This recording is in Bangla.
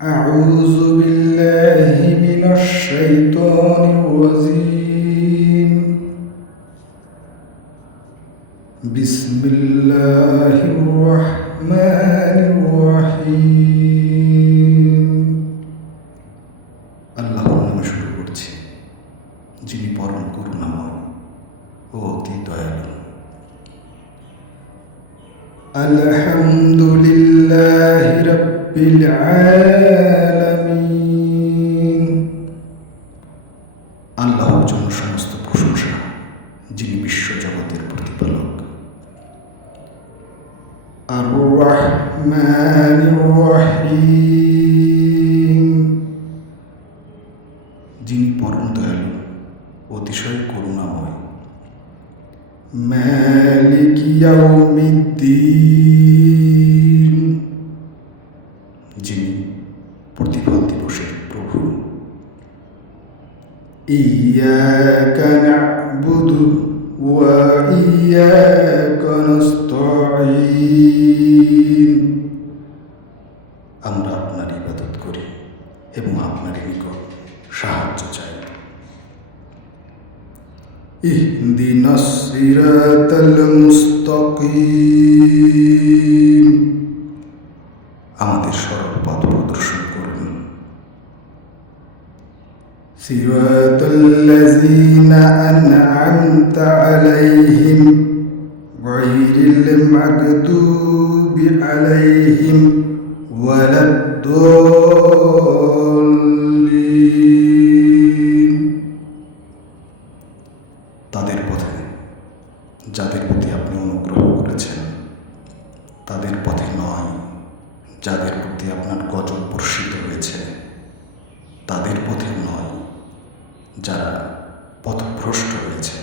أعوذ بالله من الشيطان الرجيم بسم الله الرحمن الرحيم আল্লাহর নামে শুরু করছি, যিনি পরম করুণাময় ও অতি দয়ালু। আলহামদুলিল্লাহি রাব্বিল আলামিন। আল্লাহর জন্য সমস্ত প্রশংসা, যিনি বিশ্বজগতের প্রতিপালক। আর রহমানির রহিম, যিনি পরম দয়ালু, অতিশয় করুণাময়। মালিক ইয়াউমিদ্দিন, যিনি প্রতিফল দিবসের প্রভু। ইয়াকা না'বুদু ওয়া ইয়াকা নাস্তাঈন, আমরা আপনার ইবাদত করি এবং আপনার নিকট সাহায্য চাই। ইহদিনাস সিরাতাল মুস্তাকিম, আমাদের সরল পথ প্রদর্শন করুন। সিরাতাল্লাযীনা আন'আমতা আলাইহিম গায়রিল মাগদুবি আলাইহিম ওয়ালাদ-দাল্লিন, তাদের পথে যাদের প্রতি আপনি অনুগ্রহ করেছেন, তাদের পথে নয় যাদের প্রতি আপনার গজব বর্ষিত হয়েছে, তাদের পথে নয় যারা পথভ্রষ্ট হয়েছে।